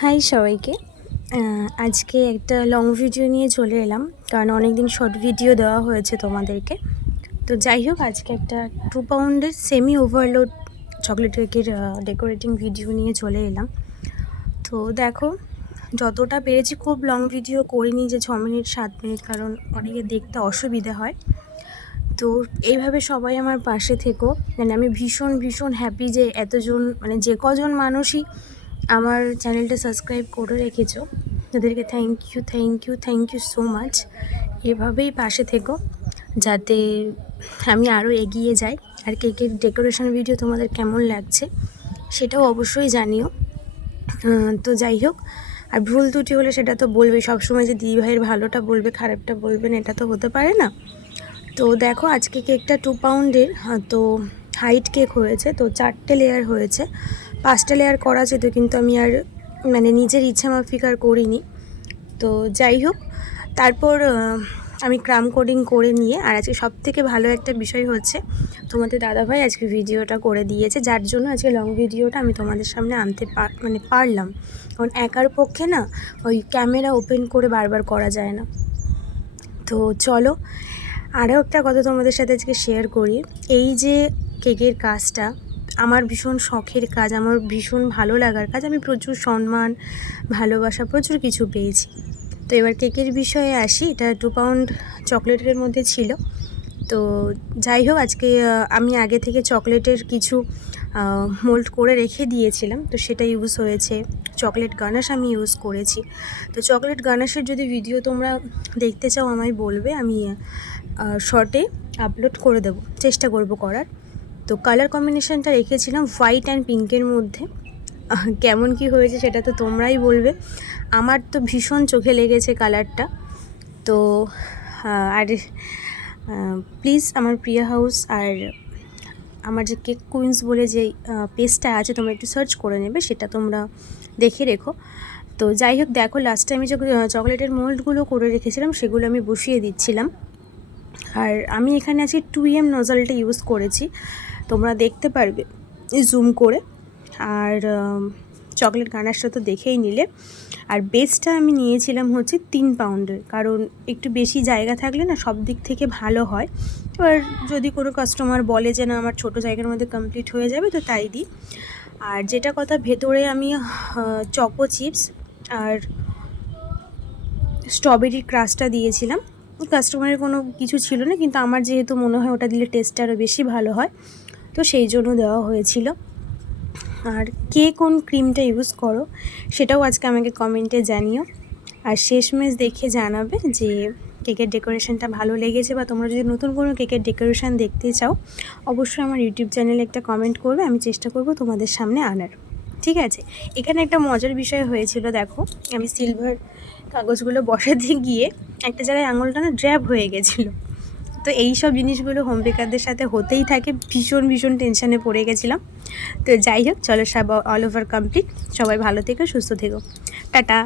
High সবাইকে। আজকে একটা লং ভিডিও নিয়ে চলে এলাম, কারণ অনেক দিন শর্ট ভিডিও দেওয়া হয়েছে তোমাদেরকে। তো যাই হোক, আজকে একটা 2 পাউন্ডের সেমি ওভারলোড চকলেট কেকের ডেকোরেটিং ভিডিও নিয়ে চলে এলাম। তো দেখো, যতটা পেরেছি, খুব লং ভিডিও করিনি যে 6 মিনিট 7 মিনিট, কারণ অনেকে দেখতে অসুবিধে হয়। তো এইভাবে সবাই আমার পাশে থেকো। মানে আমি ভীষণ ভীষণ হ্যাপি যে এতজন, মানে যে কজন মানুষই আমার চ্যানেলটা সাবস্ক্রাইব করে রেখেছো, তাদেরকে thank you thank you thank you so much. এভাবেই পাশে থেকো যাতে আমি আরও এগিয়ে যাই। আর কেকের ডেকোরেশন ভিডিও তোমাদের কেমন লাগছে সেটাও অবশ্যই জানিও। তো যাই হোক, আর ভুল ত্রুটি হলে সেটা তো বলবে। সবসময় যে দিদিভাইয়ের ভালোটা বলবে, খারাপটা বলবেন, এটা তো হতে পারে না। তো দেখো, আজকে কেকটা 2 পাউন্ডের, তো হাইট কেক হয়েছে। তো 4টে লেয়ার হয়েছে, 5টা লেয়ার করা যেত, কিন্তু আমি আর মানে নিজের ইচ্ছা মাফিক আর করিনি। তো যাই হোক, তারপর আমি ক্রাম কোডিং করে নিয়ে, আর আজকে সবথেকে ভালো একটা বিষয় হচ্ছে, তোমাদের দাদাভাই আজকে ভিডিওটা করে দিয়েছে, যার জন্য আজকে লং ভিডিওটা আমি তোমাদের সামনে আনতে পারলাম। কারণ একার পক্ষে না ওই ক্যামেরা ওপেন করে বারবার করা যায় না। তো চলো, আরও একটা কথা তোমাদের সাথে আজকে শেয়ার করি। এই যে কেকের কাজটা আমার ভীষণ শখের কাজ, আমার ভীষণ ভালো লাগার কাজ। আমি প্রচুর সম্মান, ভালোবাসা, প্রচুর কিছু পেয়েছি। তো এবার কেকের বিষয়ে আসি। এটা 2 পাউন্ড চকলেটের মধ্যে ছিল। তো যাই হোক, আজকে আমি আগে থেকে চকলেটের কিছু মোল্ড করে রেখে দিয়েছিলাম, তো সেটা ইউজ হয়েছে। চকলেট গানাশ আমি ইউজ করেছি। তো চকলেট গানাশের যদি ভিডিও তোমরা দেখতে চাও আমায় বলবে, আমি শর্টে আপলোড করে দেবো, চেষ্টা করব করার। তো কালার কম্বিনেশানটা রেখেছিলাম হোয়াইট অ্যান্ড পিঙ্কের মধ্যে। কেমন কি হয়েছে সেটা তো তোমরাই বলবে। আমার তো ভীষণ চোখে লেগেছে কালারটা। তো আর প্লিজ আমার প্রিয়া হাউস আর আমার যে কেক কুইন্স বলে যে পেজটা আছে, তোমরা একটু সার্চ করে নেবে, সেটা তোমরা দেখে রেখো। তো যাই হোক, দেখো, লাস্টে আমি যে চকলেটের মোল্ডগুলো করে রেখেছিলাম সেগুলো আমি বসিয়ে দিচ্ছিলাম। আর আমি এখানে আজকে 2M নজলটা ইউজ করেছি, তোমরা দেখতে পারবে জুম করে। আর চকলেট গানাশটা তো দেখেই নিলে। আর বেসটা আমি নিয়েছিলাম হচ্ছে 3 পাউন্ডের, কারণ একটু বেশি জায়গা থাকলে না সব দিক থেকে ভালো হয়। এবার যদি কোনো কাস্টমার বলে যে না আমার ছোটো জায়গার মধ্যে কমপ্লিট হয়ে যাবে, তো তাই দিই। আর যেটা কথা, ভেতরে আমি চকো চিপস আর স্ট্রবেরি ক্রাশটা দিয়েছিলাম। কাস্টমারের কোনো কিছু ছিল না, কিন্তু আমার যেহেতু মনে হয় ওটা দিলে টেস্টটা আরও বেশি ভালো হয়, তো সেই জন্য দেওয়া হয়েছিল। আর কে কোন ক্রিমটা ইউজ করো সেটাও আজকে আমাকে কমেন্টে জানিও। আর শেষমেশ দেখে জানাবে যে কেকের ডেকোরেশনটা ভালো লেগেছে, বা তোমরা যদি নতুন কোনো কেকের ডেকোরেশন দেখতে চাও, অবশ্যই আমার ইউটিউব চ্যানেলে একটা কমেন্ট করবে, আমি চেষ্টা করব তোমাদের সামনে আনার। ঠিক আছে? এখানে একটা মজার বিষয় হয়েছিল। দেখো, আমি সিলভার কাগজগুলো বসাতে গিয়ে একটা জায়গায় আঙুলটা না ড্র্যাব হয়ে গেছিলো। তো এই সব জিনিসগুলো হোম বেকারদের সাথে হতেই থাকে। ভীষণ ভীষণ টেনশানে পড়ে গেছিলাম। তো যাই হোক, চলো, সব অল ওভার কমপ্লিট। সবাই ভালো থেকো, সুস্থ থেকো। টাটা।